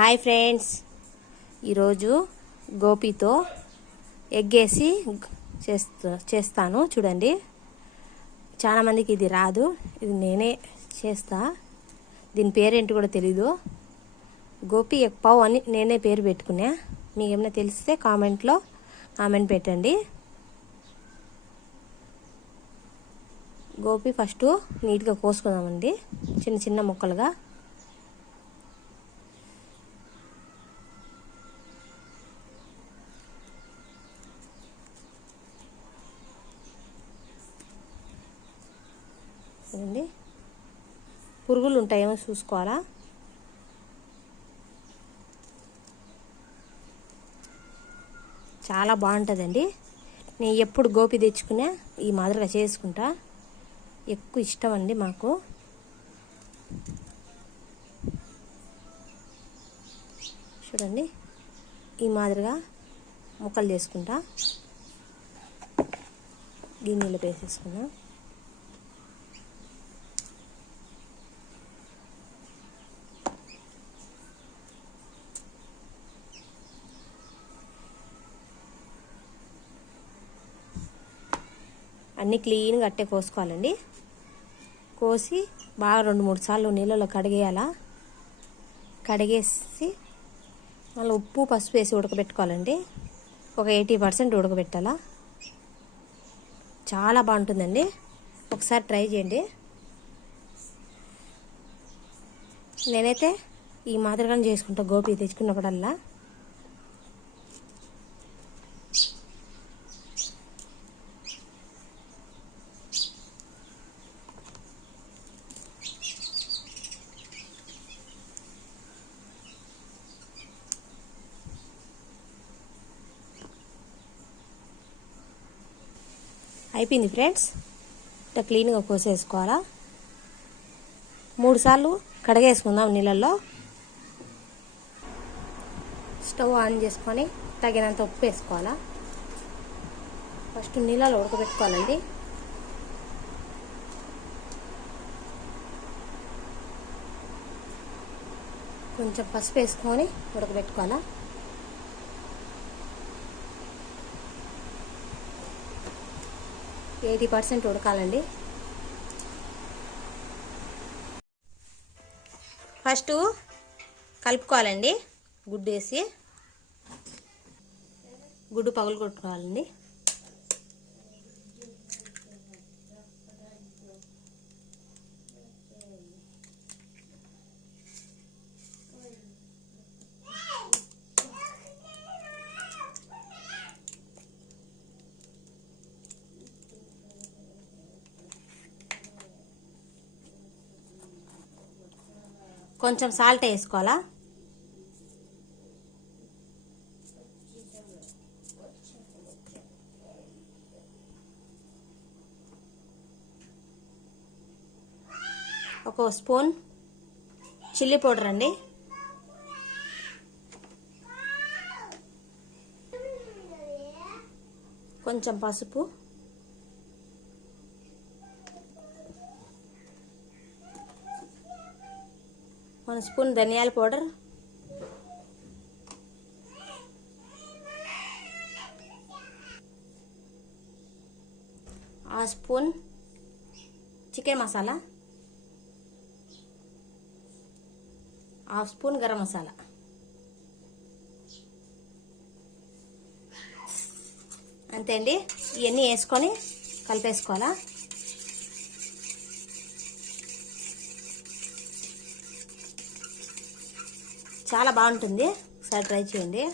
Hi friends. ఈరోజు గోపితో ఎగ్గేసి చేస్తా చేస్తాను. చూడండి. చాలా మందికి ఇది రాదు. ఇది నేనే చేస్తా. దీని పేరేంటి కూడా తెలీదు. గోపి ఎగ్ పావు అని నేనే పేరు పెట్టుకున్నా. మీకు ఏమైనా తెలిస్తే కామెంట్లో కామెంట్ పెట్టండి. గోపి ఫస్ట్ నీట్గా కోసుకుందామండి. చిన్న చిన్న ముక్కలుగా. చూడండి. పురుగులు ఉంటాయేమో చూసుకోవాలా? చాలా బాగుంటుందండి. నేను ఎప్పుడు గోపి తెచ్చుకునే ఈ మాదిరిగా చేసుకుంటా. ఎక్కువ ఇష్టం అండి మాకు. చూడండి. ఈ మాదిరిగా ముక్కలు చేసుకుంటా. గిన్నెలో వేసేసుకున్నా అన్నీ క్లీన్గా అట్టే కోసుకోవాలండి. కోసి బాగా రెండు మూడు సార్లు నీళ్ళలో కడిగేయాలా? కడిగేసి మళ్ళీ ఉప్పు పసుపు వేసి ఉడకబెట్టుకోవాలండి. ఒక ఎయిటీ పర్సెంట్ ఉడకబెట్టాలా? చాలా బాగుంటుందండి. ఒకసారి ట్రై చేయండి. నేనైతే ఈ మాదిరిగానే చేసుకుంటా. గోపి తెచ్చుకున్నప్పుడల్లా. అయిపోయింది ఫ్రెండ్స్. ఇట్లా క్లీన్గా కోసేసుకోవాలా? మూడుసార్లు కడగేసుకుందాం నీళ్ళల్లో. స్టవ్ ఆన్ చేసుకొని తగినంత ఉప్పు వేసుకోవాలా? ఫస్ట్ నీళ్ళలో ఉడకబెట్టుకోవాలండి. కొంచెం పసుపు వేసుకొని ఉడకబెట్టుకోవాలా? ఎయిటీ పర్సెంట్ ఉడకాలండి. ఫస్ట్ కలుపుకోవాలండి. గుడ్డు వేసి గుడ్డు పగులు కొట్టుకోవాలండి కొంచెం సాల్ట్ వేసుకోవాలా? ఒక స్పూన్ చిల్లీ పౌడర్ అండి. కొంచెం పసుపు. వన్ స్పూన్ ధనియాల పౌడర్. ఆ spoon chicken masala. Half spoon garam masala. అంతే అండి. ఇవన్నీ వేసుకొని కలిపేసుకోవాలా? చాలా బాగుంటుంది. ఒకసారి ట్రై చేయండి.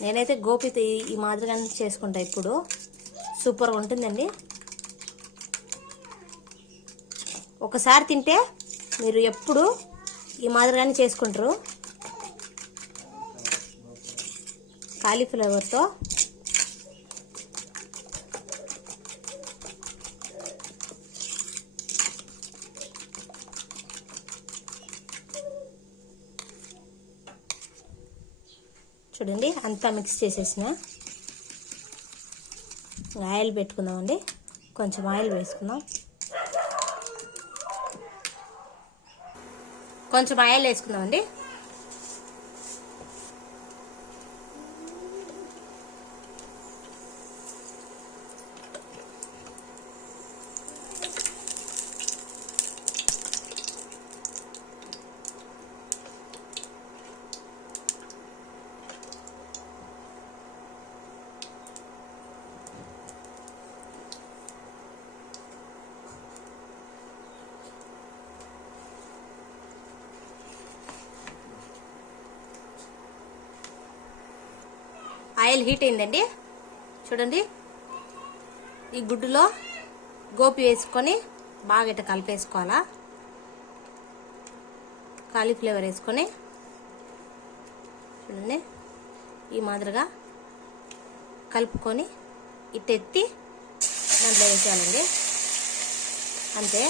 నేనైతే గోపిత ఈ- ఈ మాదిరిగానే చేసుకుంటా ఇప్పుడు. సూపర్గా ఉంటుందండి. ఒకసారి తింటే మీరు ఎప్పుడు ఈ మాదిరిగానే చేసుకుంటారు. కాలీఫ్లవర్తో. చూడండి అంతా మిక్స్ చేసేసిన. ఆయిల్ పెట్టుకుందామండి. కొంచెం ఆయిల్ వేసుకుందాం. కొంచెం ఆయిల్ వేసుకుందామండి. ఆయిల్ హీట్ అయిందండి. చూడండి. ఈ గుడ్డులో గోపి వేసుకొని బాగా ఇట్లా కలిపేసుకోవాలా. కాలీఫ్లేవర్ వేసుకొని. చూడండి. ఈ మాదిరిగా కలుపుకొని ఇట్టెత్తి దాంట్లో వేసేయాలండి. అంతే.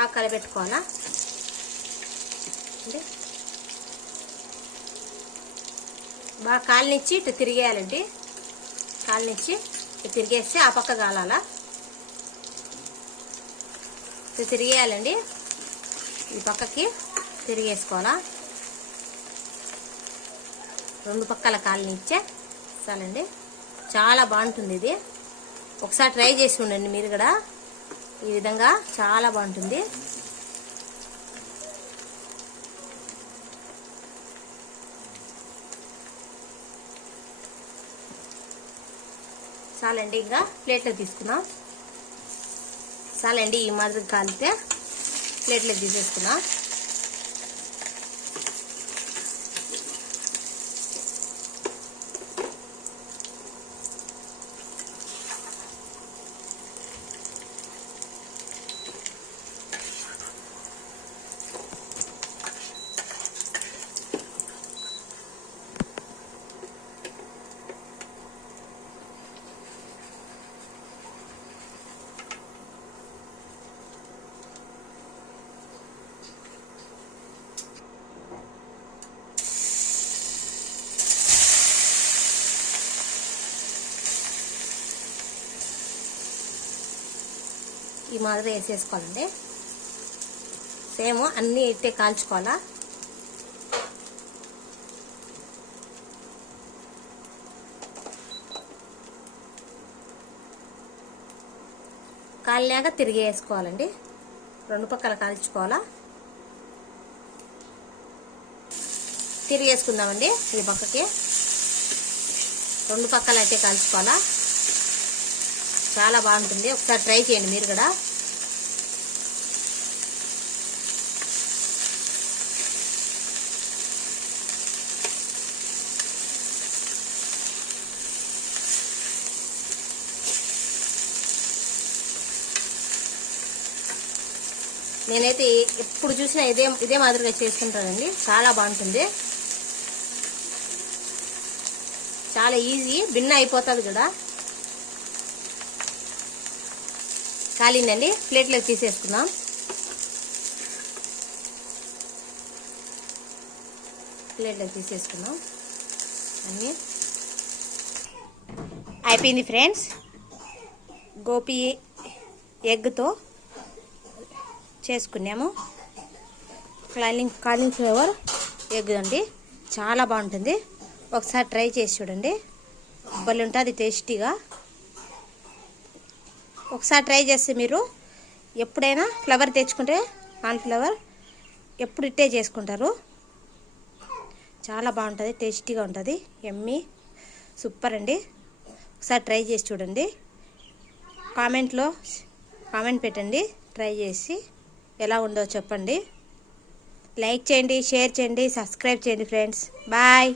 బాగా కలపెట్టుకోవాలా అంటే బాగా కాలనిచ్చి ఇటు తిరిగేయాలండి. కాలనిచ్చి ఇటు తిరిగేస్తే ఆ పక్క కాలాలా? ఇటు తిరిగేయాలండి. ఈ పక్కకి తిరిగేసుకోవాలా? రెండు పక్కల కాలనిచ్చే చాలండి. చాలా బాగుంటుంది ఇది. ఒకసారి ట్రై చేసి ఉండండి మీరు కూడా. ఈ విధంగా చాలా బాగుంటుంది. చాలండి ఇంకా ప్లేట్లో తీసుకున్నాం చాలండి ఈ మాదిరి కాలితే ప్లేట్లో తీసేసుకున్నాం ఈ మాదిరి వేసేసుకోవాలండి. సేమ్ అన్నీ అయితే కాల్చుకోవాలా? కాలినాక తిరిగి వేసుకోవాలండి. రెండు పక్కల కాల్చుకోవాలా? తిరిగి వేసుకుందామండి ఈ పక్కకి. రెండు పక్కల అయితే కాల్చుకోవాలా? చాలా బాగుంటుంది. ఒకసారి ట్రై చేయండి మీరు కూడా. నేనైతే ఎప్పుడు చూసినా ఇదే ఇదే మాదిరిగా చేసుకుంటానండి చాలా బాగుంటుంది. చాలా ఈజీ భిన్న అయిపోతుంది కూడా కాలిందండి. ప్లేట్లోకి తీసేసుకుందాం. ప్లేట్లోకి తీసేసుకుందాం. అన్నీ. అయిపోయింది ఫ్రెండ్స్. గోపి ఎగ్తో చేసుకున్నాము. కాలింగ్ కాలింగ్ ఫ్లేవర్ ఎగ్ అండి. చాలా బాగుంటుంది. ఒకసారి ట్రై చేసి చూడండి. భలే ఉంటుంది టేస్టీగా. ఒకసారి ట్రై చేస్తే మీరు ఎప్పుడైనా ఫ్లవర్ తెచ్చుకుంటే కాన్ ఫ్లవర్ ఎప్పుడు ఇట్టే చేసుకుంటారు. చాలా బాగుంటుంది టేస్టీగా ఉంటుంది ఎమ్మి సూపర్ అండి. ఒకసారి ట్రై చేసి చూడండి. కామెంట్లో కామెంట్ పెట్టండి ట్రై చేసి ఎలా ఉందో చెప్పండి. లైక్ చేయండి షేర్ చేయండి సబ్స్క్రైబ్ చేయండి ఫ్రెండ్స్. బాయ్.